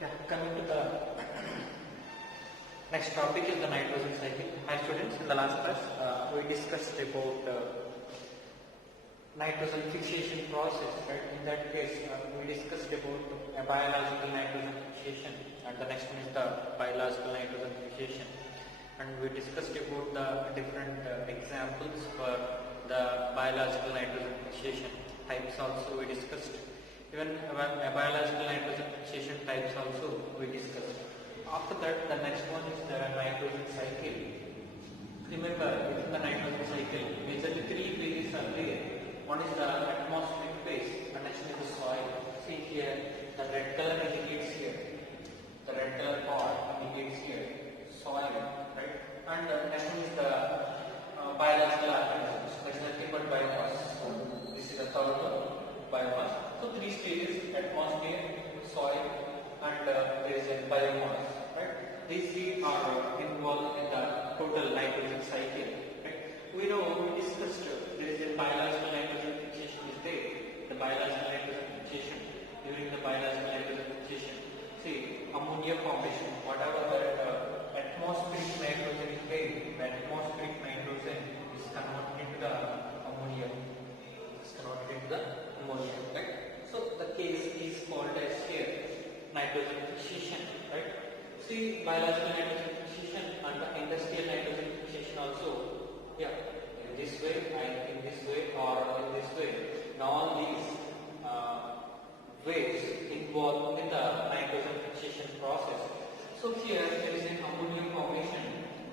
Yeah, coming to the next topic is the nitrogen cycle. Hi students, in the last class we discussed about nitrogen fixation process, right? In that case we discussed about a biological nitrogen fixation, and the next one is the biological nitrogen fixation, and we discussed about the different examples for the biological nitrogen fixation types also we discussed. Even biological nitrogen fixation types also we discussed. After that, the next one is the nitrogen cycle. Remember, within the nitrogen cycle, majorly three phases are there. One is the atmospheric phase, and next is the soil. See here, the red color indicates here. The red color part indicates here soil, right? And next one is the biological organisms. That is nothing but biomass. This is the third one. Biomass. So three stages: atmosphere, soil, and there is a biomass. Right? These three are involved in the total nitrogen cycle. Right? We know we discussed there is a biological nitrogen fixation is there. The biological nitrogen fixation, during the biological nitrogen fixation, see ammonia formation. Whatever that atmospheric nitrogen is there, the atmospheric nitrogen is converted into the ammonia. Right? So the case is called as here nitrogen fixation, right? See biological nitrogen fixation and the industrial nitrogen fixation also. Yeah, in this way, in this way, or in this way. Now all these ways involved in the nitrogen fixation process. So here there is an ammonia formation.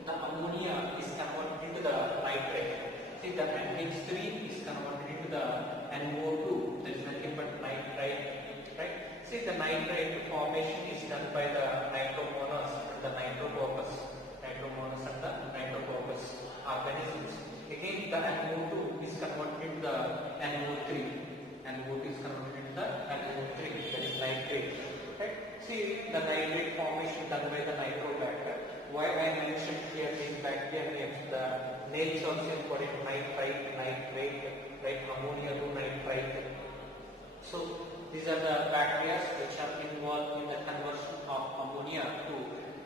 The ammonia is converted into the nitrate. See the NH3 is converted into the NO2, there is nothing but nitrite, right? See the nitrite formation is done by the nitromonas and the nitrococcus organisms. Again the NO2 is converted into the NO3. NO2 is converted into the NO3, that is nitrate, right? See the nitrate formation done by the nitrobacter. Why I mentioned here these bacteria names, the names also important: nitrite, nitrate, right? Ammonia to nitrite. So these are the bacteria which are involved in the conversion of ammonia to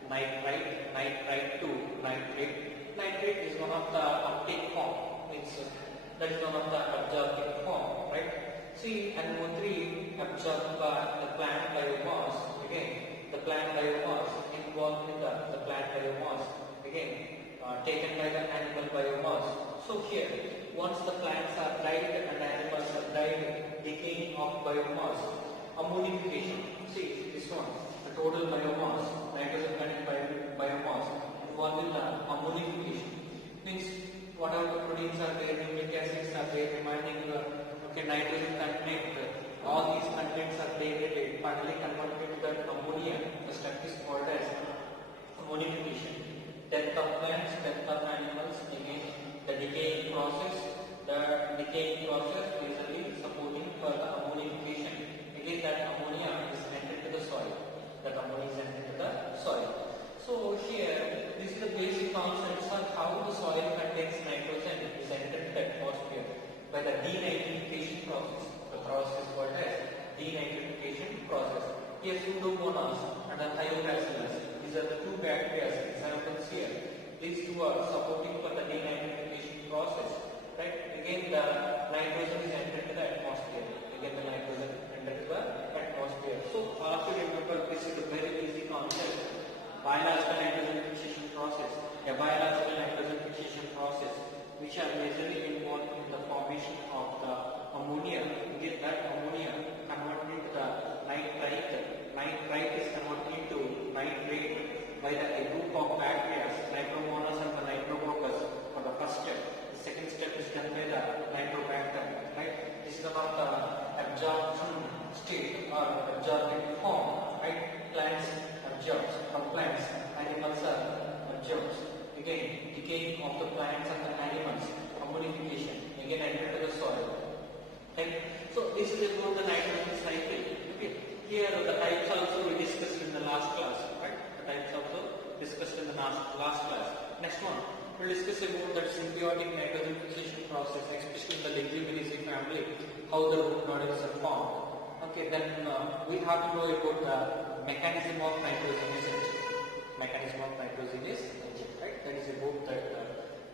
nitrite, nitrite to nitrate. Nitrate is one of the uptake form, means that is one of the absorptive form, right? See, NO3 absorbed by the plant biomass. Again, the plant biomass involved in the plant biomass. Again, taken by the animal biomass. So here, once the plants are died and animals are died, decaying of biomass, ammonification. See this one, the total biomass, nitrogen content biomass involved in the ammonification. Means whatever the proteins are there, nucleic acids are there, remaining nitrogen content, all these contents are degraded, finally converted to that ammonia. The step is called as ammonification. Death of plants, death of animals, again the decaying process. The decaying process usually supporting for the ammonification. Again that ammonia is entered to the soil. That ammonia is entered to the soil. So here, this is the basic concepts on how the soil contains nitrogen is entered to the atmosphere by the denitrification process. The process is called as denitrification process. Here Pseudomonas and the Thiobacillus. These are the two bacteria examples here. These two are supporting for the denitrification process. Right? Again the nitrogen is entered to the atmosphere. Again the nitrogen entered to the atmosphere. So all of you remember, this is a very easy concept. Biological nitrogen fixation process. A biological nitrogen fixation process which are majorly involved in the formation of the ammonia. Again that ammonia converted into the nitrite. Nitrite is converted into nitrate by the group of bacteria, nitromonas and the nitrococcus for the first step. The second step is done by the nitrobacter. Right? This is one of the absorption state or absorbing form. Right? Plants absorbs from plants, animals are absorbs. Again, decaying of the plants and the animals, ammonification. Again, enter to the soil. Right? So this is about the nitrogen cycle. Okay. Here the types also we discussed in the last class. Right? The types also discussed in the last class. Next one, we'll discuss about that symbiotic nitrogen fixation process, especially in the Leguminosae family, how the root nodules are formed. Okay, then we have to know about the mechanism of nitrogenous engine. Mechanism of nitrogenous engine, right? That is about that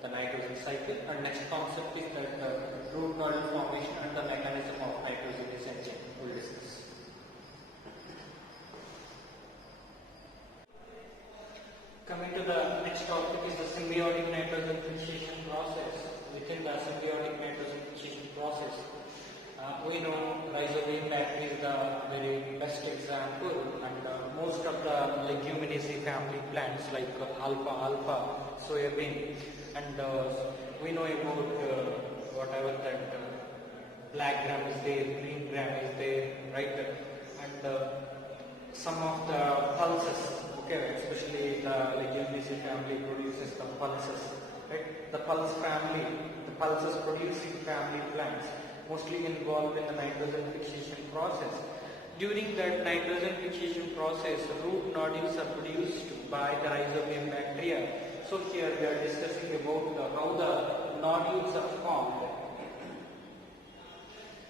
the nitrogen cycle. And next concept is that root nodule formation and the mechanism of nitrogenous engine. We will discuss. Coming to the next topic is the symbiotic nitrogen fixation process. Within the symbiotic nitrogen fixation process, we know rhizobium bacteria is the very best example, and most of the leguminaceae family plants like alfalfa, soybean, and we know about whatever that black gram is there, green gram is there, right? And some of the pulses, okay, especially the leguminaceae family produces the pulses, right? The pulse family, the pulses producing family plants mostly involved in the nitrogen fixation process. During that nitrogen fixation process, root nodules are produced by the rhizobium bacteria. So here we are discussing about how the nodules are formed.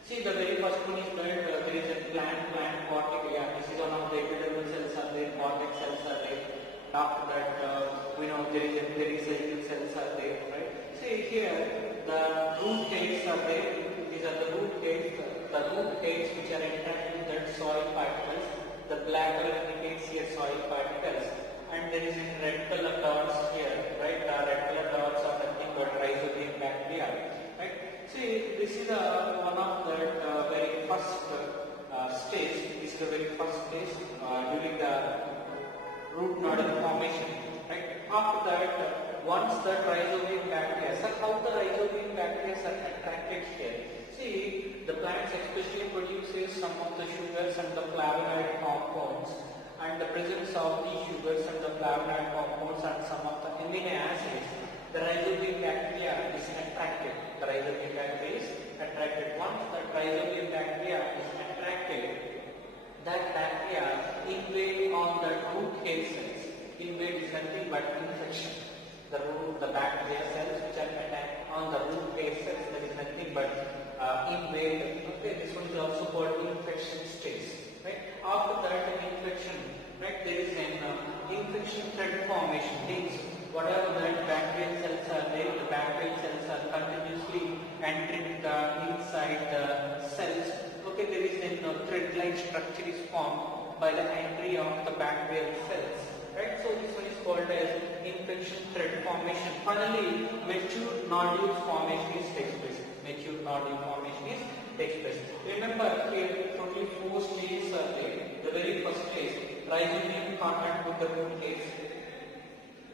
See, the very first one is that there is a plant cortex. Yeah, this is one of the epidermal cells are there, cortex cells are there. After that, we know there is a pericycle cells are there, right? See here, the root hairs are there. These are the root hairs which are interacting with that soil particles. The black color indicates here soil particles, and there is in red color dots here, right? The red color dots are nothing but rhizobium bacteria, right? See, this is one of the very first stage. This is the very first stage during the root nodule formation, right? After that, once the rhizobium bacteria, so how the rhizobium bacteria are attracted here? See, the plants especially produces some of the sugars and the flavonoid compounds, and the presence of these sugars and the flavonoid compounds and some of the amino acids, the rhizobium bacteria is attracted. The rhizobium bacteria is attracted. Once the rhizobium bacteria is attracted, that bacteria invade on the root hair cells. Invade is nothing but infection. The bacteria cells which are attacked on the root hair cells, that is nothing but invade. Okay, this one is also called infection stage. Right? After that infection, right, there is an infection thread formation. Means whatever that bacterial cells are there, the bacterial cells are continuously entering the inside the cells. Okay, there is a thread-like structure is formed by the entry of the bacterial cells. Right, so this one is called as infection thread formation. Finally, mature nodule formation takes place. Mature nodule formation takes place. Remember here, only 4 stages are there. The very first stage, rhizobium contact with the root hairs.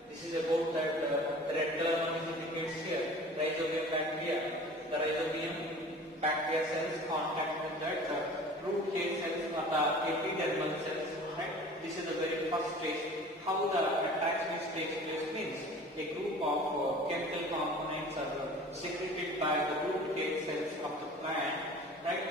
This is about that red color one indicates here. Rhizobium bacteria. The rhizobium bacteria cells contact with that root hair cells or the epidermal cells. Right? This is the very first stage. How the attachment takes place means a group of chemical components are secreted by the root hair cells of the plant, right?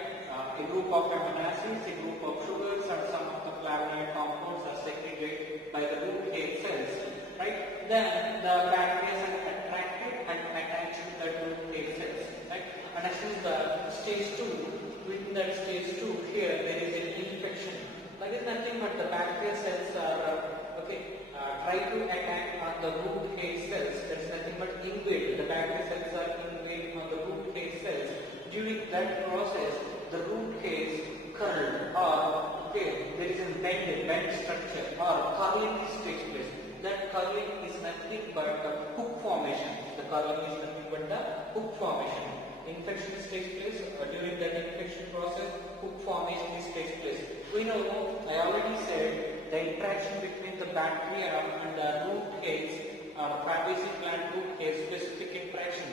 A group of amino acids, a group of sugars, and some of the flavonoid compounds are secreted by the root hair cells, right? Then the bacteria are attracted and attached to the root hair cells, right? And as is the stage 2, within that stage 2, here there is an infection. That is nothing but the bacteria cells are try to attack on the root hair cells. That is nothing but invade. The bacteria cells are invading on the root hair cells. During that process, the root hairs curl or there is a bent structure or curling takes place. That curling is nothing but the hook formation. The curling is nothing but the hook formation. Infection takes place during that infection process. Hook formation takes place. We know, I already said, the interaction between the bacteria and the root hairs, fabaceous plant root hairs, specific interaction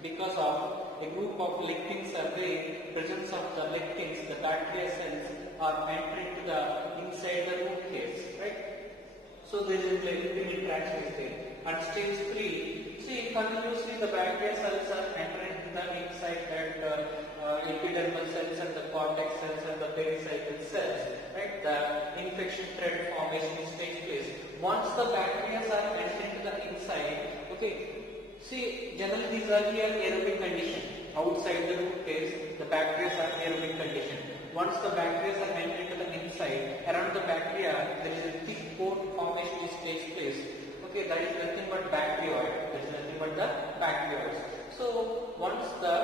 because of a group of lectins are there. Presence of the lectins, the bacteria cells are entering to the inside the root hairs, right? So there is a lectin interaction is there. And stage 3, see continuously the bacteria cells are entering to the inside that epidermal cells and the cortex cells and the pericycle cells, right? The infection thread formation takes place. Once the bacteria are entering to the inside, see generally these are here aerobic condition. Outside the root hairs, the bacteria are aerobic condition. Once the bacteria are entered into the inside, around the bacteria there is a thick coat formation which takes place. Okay, that is nothing but bacterioid. That is nothing but the bacterioids. So once the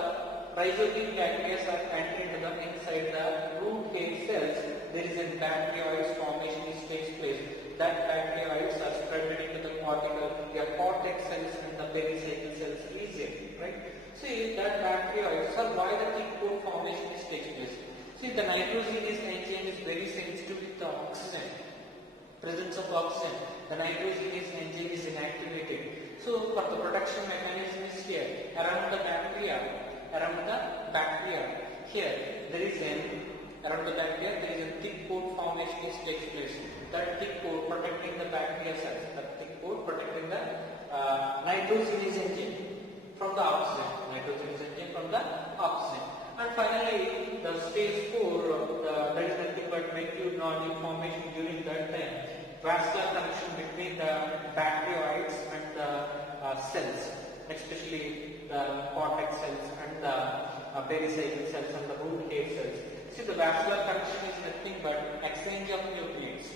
rhizobine bacteria are entered into the inside the root hair cells, there is a bacterioids formation which takes place. That bacterioids are spread into the cortical, cortex cells and the pericycle cells region, right? See that bacterioids are why the thick coat formation which takes place. See the nitrogenous enzyme is very sensitive with the oxygen, presence of oxygen. The nitrogenous enzyme is inactivated. So for the production mechanism is here around the bacteria. Here there is around the bacteria there is a thick coat formation which takes place. That thick coat protecting the bacteria cells. That thick coat protecting the nitrogenous enzyme from the oxygen. Nitrogenous enzyme from the oxygen. And finally, the stage 4, there is nothing but minute nodule formation during that time. Vascular connection between the bacterioids and the cells, especially the cortex cells and the pericycle cells and the root hair cells. See, the vascular connection is nothing but exchange of nutrients.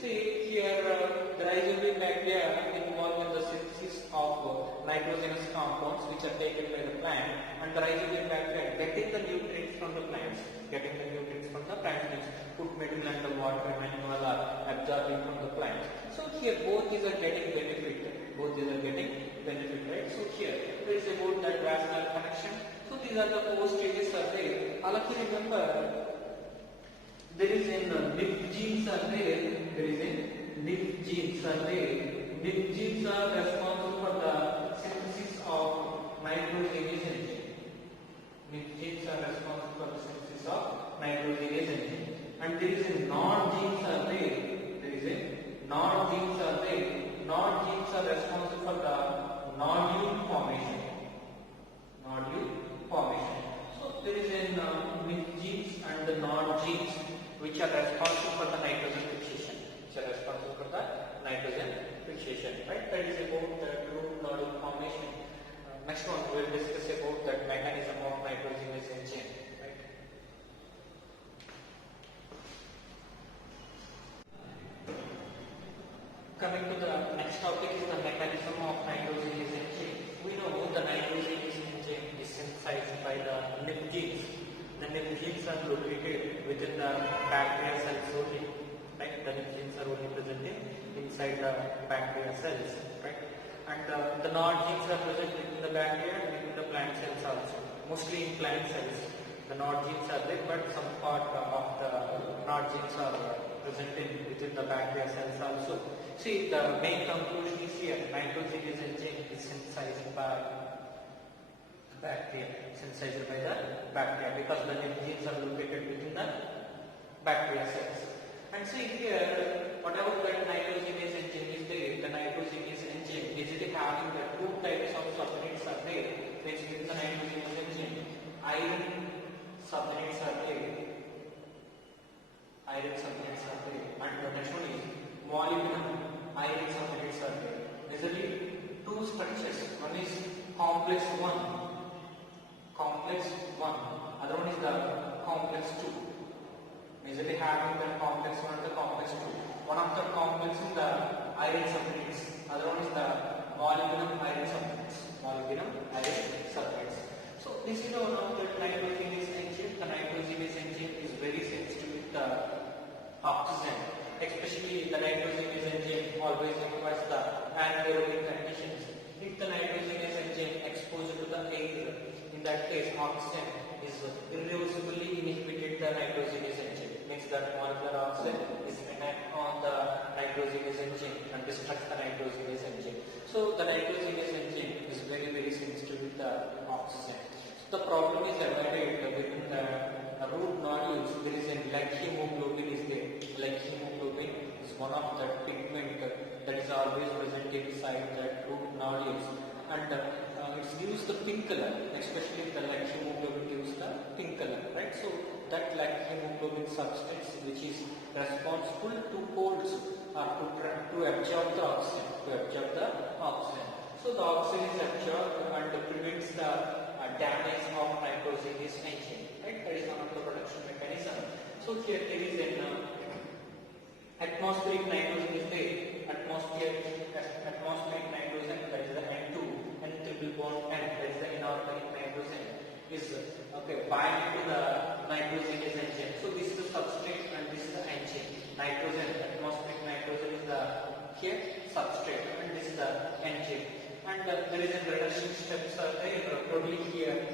See, here the rhizobine bacteria involved in the synthesis of nitrogenous compounds which are taken by the plant, and the rhizobine bacteria getting the nutrients from the plants. Means food, material and the water and animal are absorbing from the plants. So here both these are getting benefit. Right? So here there is about that vascular connection. So these are the 4 stages are there. Also remember, there is NIF genes are there. NIF genes are responsible for the synthesis of nitrogenous enzyme. NIF genes are responsible for the synthesis of nitrogenous enzyme. And there is a NOD genes are there. NOD genes are responsible for the nodule formation. So there is a NIF genes and the NOD genes which are responsible for the nitrogen fixation. Right? That is about the root nodule formation. Next one we will discuss about that mechanism of nitrogenous enzyme. Right? Coming to the next topic is the mechanism of nitrogenous enzyme. We know the nitrogenous enzyme is synthesized by the NIF genes. The NIF genes are located within the bacteria cells only. Right? The NIF genes are only present inside the bacteria cells. Right? And the NOD genes are present within the bacteria and within the plant cells also. Mostly in plant cells, the NOD genes are there, but some part of the NOD genes are present within the bacteria cells also. See, the main conclusion is here: nitrogenous enzyme is synthesized by the bacteria, because the NIF genes are located within the bacteria cells. And see here, whatever that nitrogenous enzyme is there, the nitrogenous enzyme easily having the 2 types of subunits are there. Which within the nitrogenous enzyme, iron subunits are there. And the next one is molybdenum iron subunits are there. Majorly 2 structures. One is complex 1. Other one is the complex 2. Majorly having the complex 1 and the complex 2. One of the complex is the iron subunits. Other one is the molybdenum iron subunits. So this is one of the nitrogenous enzyme. The nitrogenous enzyme is very sensitive with the oxygen. Especially the nitrogenous enzyme always requires the anaerobic conditions. If the nitrogenous enzyme exposed to the air, in that case oxygen is irreversibly inhibited the nitrogenous enzyme. Means that molecular oxygen is attacked on the nitrogenous enzyme and destructs the nitrogenous enzyme. So the nitrogenous enzyme is very sensitive with the oxygen. So the problem is avoided within the root nodules. There is a lead hemoglobin is there. Lead hemoglobin is one of the pigment that is always present inside the root nodules, and it gives the pink color. Especially the lead hemoglobin gives the pink color, right? So that lead hemoglobin substance which is responsible to hold to absorb the oxygen. So the oxygen is absorbed and prevents the damage of nitrogenous enzyme. Right? That is So here there is an atmospheric nitrogen is there. Atmospheric nitrogen, that is the N2, and triple bond N, that is the inorganic nitrogen, is bind to the nitrogenous N chain. So this is the substrate and this is the N chain. Nitrogen, atmospheric nitrogen is the here substrate and this is the N chain. And there is a reduction steps are there. Totally here,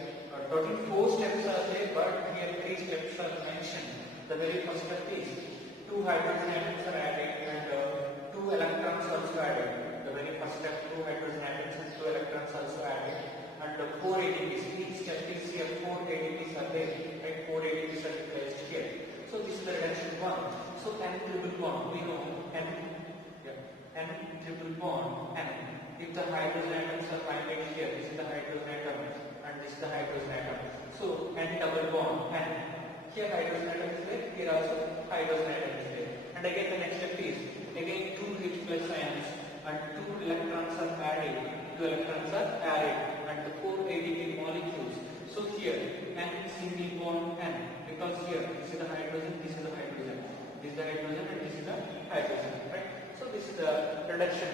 total 4 steps are there, but here 3 steps are mentioned. The very first step is 2 hydrogen atoms are added and 2 electrons also added. The very first step, 2 hydrogen atoms and 2 electrons also added, and 4 ATPs. Each step is here 4 ATPs are there, right? 4 ATPs are placed here. So this is the reduction 1. So N triple bond, we know N triple bond N. If the hydrogen atoms are binded here, this is the hydrogen atom and this is the hydrogen atom. So N double bond N. Here hydrogen atom is there, here also hydrogen atom is there. And again the next step is, again 2 H plus ions and 2 electrons are added, and 4 ATP molecules. So here N single bond N, because here this is the hydrogen, this is the hydrogen, this is the hydrogen and this is the hydrogen, right? So this is the reduction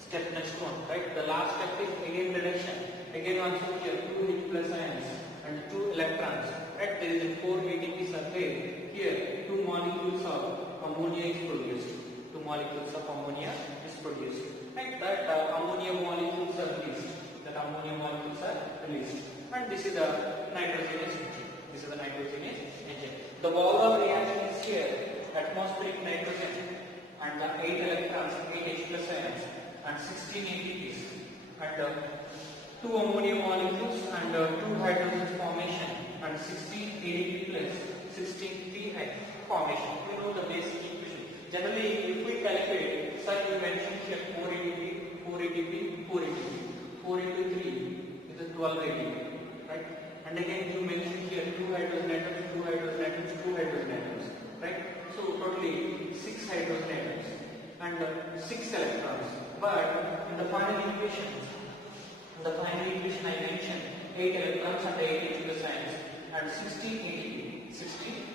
step, next one, right? The last step is again reduction. Again also here 2 H plus ions and 2 electrons, right? There is 4 ATPs are there. Here 2 molecules of ammonia is produced. 2 molecules of ammonia is produced. Right? That ammonia molecules are released. And this is the nitrogenous engine. The overall reaction is here atmospheric nitrogen and the 8 electrons, 8 H plus ions and 16 ATPs and 2 ammonia molecules and 2 hydrogen formation and 16 ADP plus 16 pH formation. We know the basic equation. Generally, if we calculate, sir, you mentioned here 4 ATP, 4 ATP, 4 ATP. 4 into 3 is 12 ATP, right? And again, you mentioned here 2 hydrogen atoms, 2 hydrogen atoms, 2 hydrogen atoms, right? So totally 6 hydrogen atoms and 6 electrons. But in the final equation, I mentioned 8 electrons and 8 H plus ions and 16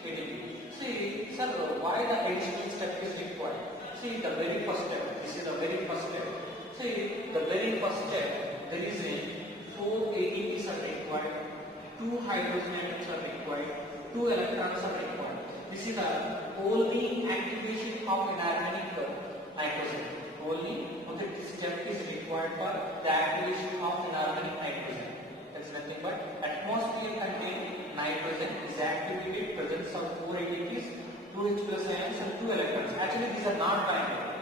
ATP. See, sir, why the additional step is required? See, the very first step. This is the very first step. See, the very first step, there is a 4 ATPs are required, 2 hydrogen atoms are required, 2 electrons are required. This is the only activation of inorganic nitrogen. Only this step is required for the activation of inorganic nitrogen. That is nothing but atmosphere containing nitrogen is activated, presence of 4 ATPs, 2 H plus ions and 2 electrons. Actually, these are not binded.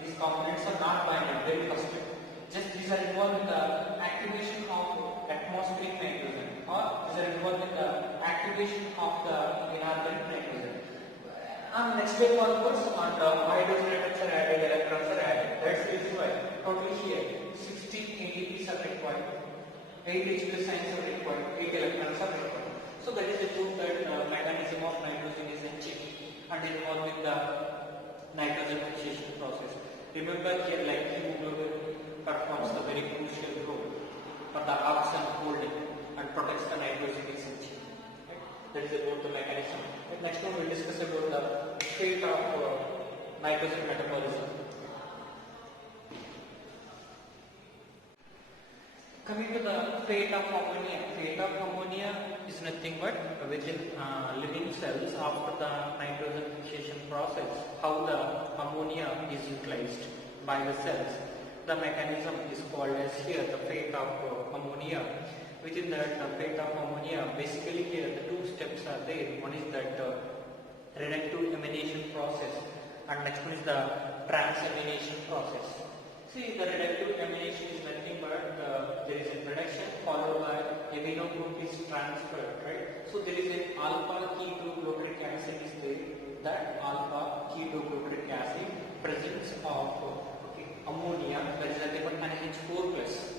These components are not binded. Very first step. Just these are involved in the activation of atmospheric nitrogen, or these are involved in the activation of the inorganic nitrogen. Next step onwards, on the hydrogen atoms are added, electrons are added. That's the reason why totally here 16 ATPs are required, 8 H plus ions are required, 8 electrons are required. So that is the proof that mechanism of nitrogen is unchanged and involved with the nitrogen fixation process. Remember here, like hemoglobin performs the very crucial role for the oxygen holding and protects the nitrogenous chain. Right? That is about the mechanism. And next one we will discuss about the fate of nitrogen metabolism. Coming to the fate of ammonia. Fate of ammonia is nothing but within living cells after the nitrogen fixation process, how the ammonia is utilized by the cells. The mechanism is called as here the fate of ammonia. Within that fate of ammonia, basically here the 2 steps are there. One is that reductive amination process and next one is the transamination process. See, the reductive amination is nothing but there is a reduction followed by amino group is transferred, right? So there is an alpha ketoglucaric acid is there. That alpha ketoglucaric acid presence of ammonia, that is nothing but NH4 plus,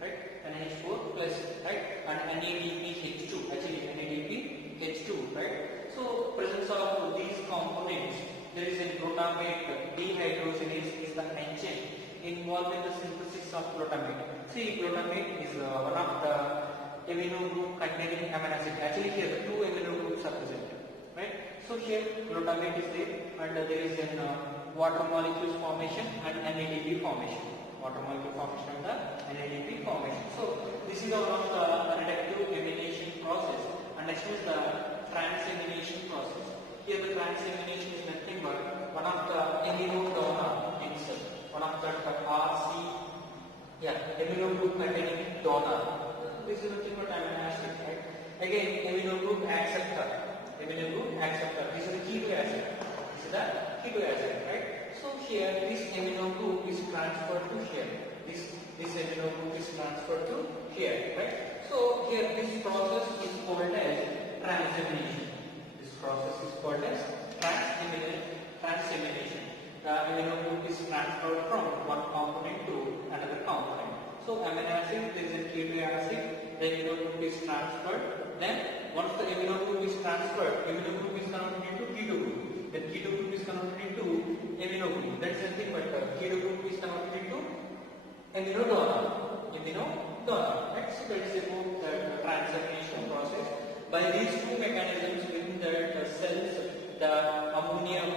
right? NH4 plus, right? And NADPH2, actually NADPH2, right? So presence of these components, there is a glutamate dehydrogenase is the engine involved in the synthesis of glutamate. See, glutamate is one of the amino group containing amino acid. Actually here the 2 amino groups are present. So here glutamate is there, and there is an water molecules formation and NADP formation. Water molecule formation and the NADP formation. So this is one of the reductive amination process, and next is the transamination process. Here the transamination is nothing but one of the amino donor in cell, one of the amino group containing donor. This is nothing but amino acid, right? Again, amino group acceptor. Amino group acceptor. This is the keto acid. This is the keto acid, right? So here this amino group is transferred to here. This amino group is transferred to here, right? So here this process is called as transamination. This process is called as transamination. The amino group is transferred from one component to another component. So amino acid, there is a keto acid, the amino group is transferred. Then once the amino group is transferred, amino group is converted into keto group. Then keto group is converted into amino group. That is nothing but keto group is converted into amino donor. Right? So that is about the transamination process. By these two mechanisms, within the cells, the ammonium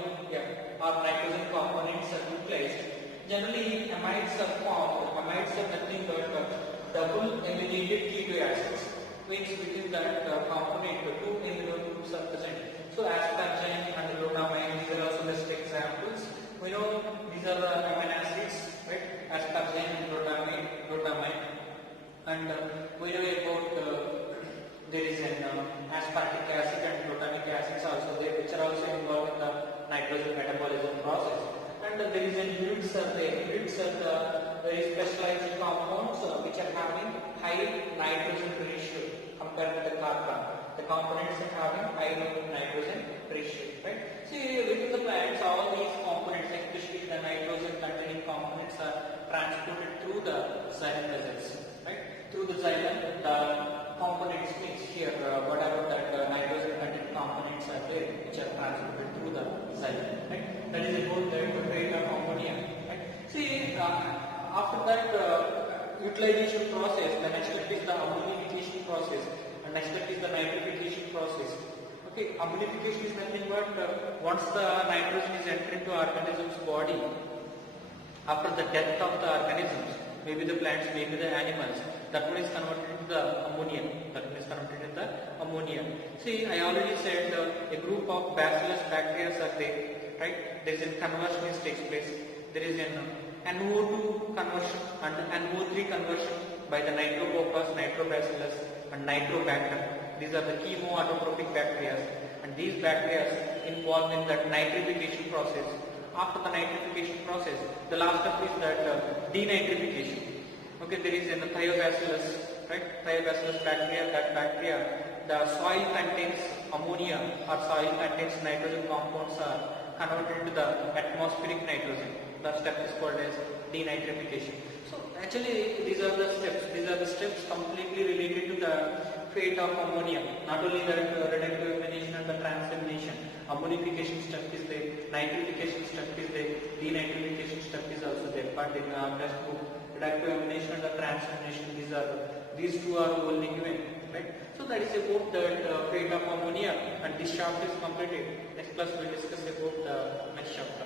or nitrogen components are utilized. Generally, amides are formed. Amides are nothing but double aminated keto acids. Means within that component, two amino groups are present. So asparagine and glutamine, these are also best examples. We know these are the amino acids, right? Asparagine and glutamine. And we know about there is an aspartic acid and glutamic acids also there, which are also involved in the nitrogen metabolism process. And there is an units are there. Units are the very specialized compounds which are having high nitrogen ratio compared to the carbon. The components are having high nitrogen ratio, right? See, within the plants, all these components, especially the nitrogen containing components, are transported through the xylem vessels, right? Through the xylem, the components mix here, whatever that nitrogen containing components are there, which are transported through the xylem, right? That is about the rate of ammonia, right? See, after that utilization process, the next step is the ammonification process, and next step is the nitrification process. Okay, ammonification is nothing but once the nitrogen is entering into organism's body, after the death of the organisms, maybe the plants, maybe the animals, that one is converted into the ammonia. See, I already said a group of bacillus bacteria are there, right? There is a conversion which takes place. There is an NO2 conversion and NO3 conversion by the Nitrococcus, Nitrobacillus and Nitrobacter. These are the chemoautotropic bacteria, and these bacteria involved in that nitrification process. After the nitrification process, the last step is that denitrification. Okay, there is a thiobacillus, right? Thiobacillus bacteria. That bacteria, the soil contains ammonia or soil contains nitrogen compounds are converted into the atmospheric nitrogen. The step is called as denitrification. So actually, these are the steps. These are the steps completely related to the fate of ammonia. Not only the reductive amination and the transamination. Ammonification step is there. Nitrification step is there. Denitrification step is also there. But in our textbook, reductive amination and the transamination, these two are only given, right? So that is about the fate of ammonia, and this chapter is completed. Next class we will discuss about the next chapter.